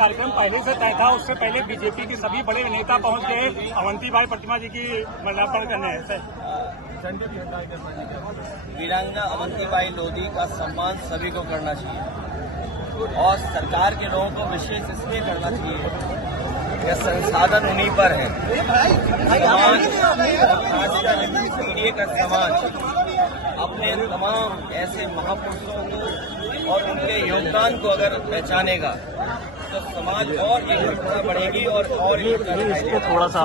कार्यक्रम पहले से तय था। उससे पहले बीजेपी के सभी बड़े नेता पहुंच गए अवंतीबाई प्रतिमा जी की माल्यार्पण करने। वीरांगना अवंतीबाई लोधी का सम्मान सभी को करना चाहिए और सरकार के लोगों को विशेष इसलिए करना चाहिए कि संसाधन उन्हीं पर है। पीढ़ी का समाज अपने तमाम ऐसे महापुरुषों को और उनके योगदान को अगर पहचानेगा तो समाज और एकजुटता बढ़ेगी और थोड़ा सा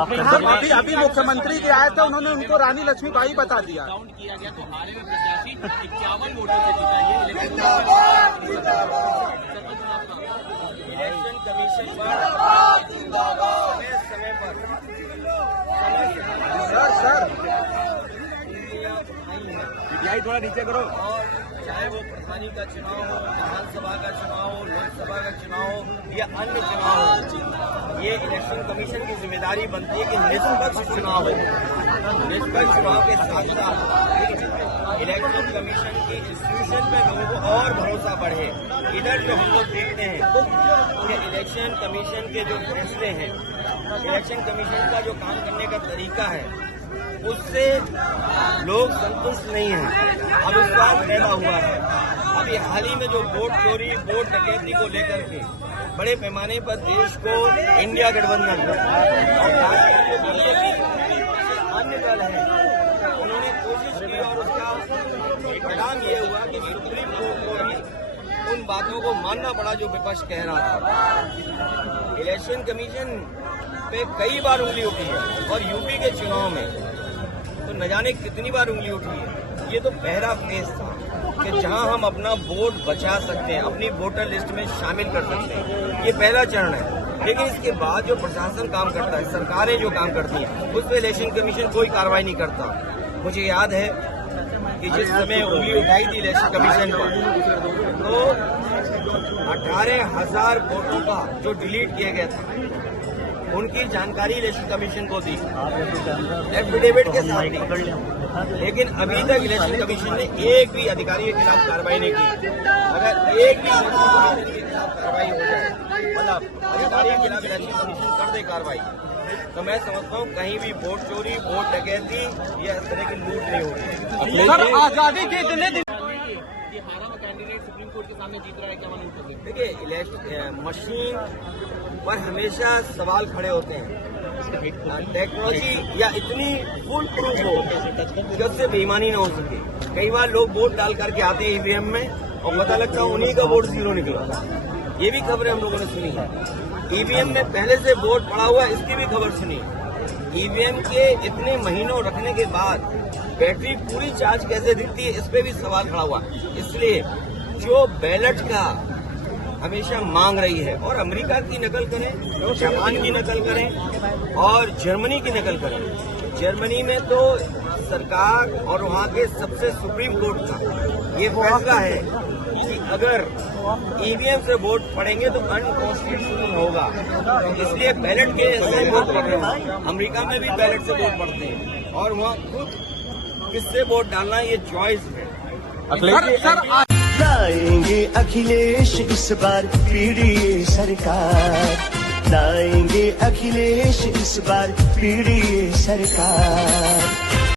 अभी मुख्यमंत्री जी आए थे, उन्होंने उनको रानी लक्ष्मीबाई बता दिया। काउंट किया गया तो हारे हुए प्रत्याशी 51 वोटों से जीता। ये इलेक्शन कमीशन पर समय पर थोड़ा नीचे करो। और चाहे वो प्रधानी का चुनाव हो, विधानसभा का चुनाव हो, लोकसभा का चुनाव हो या अन्य चुनाव हो, ये इलेक्शन कमीशन की जिम्मेदारी बनती है कि निष्पक्ष चुनाव हो। निष्पक्ष चुनाव के साथ साथ इलेक्शन कमीशन की इंस्टीट्यूशन पे लोगों को और भरोसा बढ़े। इधर जो हम लोग देखते हैं कि इलेक्शन कमीशन के जो फैसले हैं, इलेक्शन कमीशन का जो काम करने का तरीका है, उससे लोग संतुष्ट नहीं हैं। अविश्वास पैदा हुआ है। अभी हाल ही में जो वोट चोरी, वोट डकैती को लेकर के बड़े पैमाने पर देश को इंडिया गठबंधन और अन्य दल है, उन्होंने कोशिश की और उसका परिणाम ये हुआ कि सुप्रीम कोर्ट को भी उन बातों को मानना पड़ा जो विपक्ष कह रहा था। इलेक्शन कमीशन पे कई बार उंगली उठी है और यूपी के चुनाव में तो न जाने कितनी बार उंगली उठी है। ये तो पहला फेज था कि जहां हम अपना वोट बचा सकते हैं, अपनी वोटर लिस्ट में शामिल कर सकते हैं। ये पहला चरण है। लेकिन इसके बाद जो प्रशासन काम करता है, सरकारें जो काम करती हैं, उस पर इलेक्शन कमीशन कोई कार्रवाई नहीं करता। मुझे याद है कि जिस समय उंगली उठाई थी इलेक्शन कमीशन पर, तो 18,000 वोटों का जो डिलीट किया गया था, उनकी जानकारी इलेक्शन कमीशन को दी एफिडेविट के साथ दी। लेकिन अभी तक इलेक्शन कमीशन ने एक भी अधिकारी के खिलाफ कार्रवाई नहीं की। अगर एक भी इलेक्शन कमीशन के खिलाफ कार्रवाई हो जाए, मतलब अधिकारी के खिलाफ इलेक्शन कमीशन कर दे कार्रवाई, तो मैं समझता हूँ कहीं भी वोट चोरी, वोट डकैती या इस तरह की लूट नहीं होगी। सर, आजादी के इतने दिन हारा हुआ कैंडिडेट सुप्रीम कोर्ट के सामने जीत रहा है, क्या मालूम? देखिए, इलेक्शन मशीन पर हमेशा सवाल खड़े होते हैं। टेक्नोलॉजी या इतनी फुल प्रूफ हो कि उससे बेईमानी न हो सके। कई बार लोग वोट डाल करके आते हैं ईवीएम में और पता लगता है उन्हीं का वोट 0 निकला। ये भी खबरें हम लोगों ने सुनी है। ईवीएम में पहले से वोट पड़ा हुआ, इसकी भी खबर सुनी। ईवीएम के इतने महीनों रखने के बाद बैटरी पूरी चार्ज कैसे दिखती है, इस पे भी सवाल खड़ा हुआ। इसलिए जो बैलेट का हमेशा मांग रही है, और अमेरिका की नकल करें, जापान की नकल करें और जर्मनी की नकल करें। जर्मनी में तो सरकार और वहाँ के सबसे सुप्रीम कोर्ट का ये फैसला है कि अगर ईवीएम से वोट पड़ेंगे तो अनकॉन्स्टिट्यूशनल होगा। इसलिए बैलेट के ऐसे वोट पड़ रहे हैं। अमेरिका में भी बैलेट से वोट पड़ते हैं और वहाँ खुद किससे वोट डालना ये चॉइस है। लाएंगे अखिलेश इस बार पीढ़ी सरकार, लाएंगे अखिलेश इस बार पीढ़ी सरकार।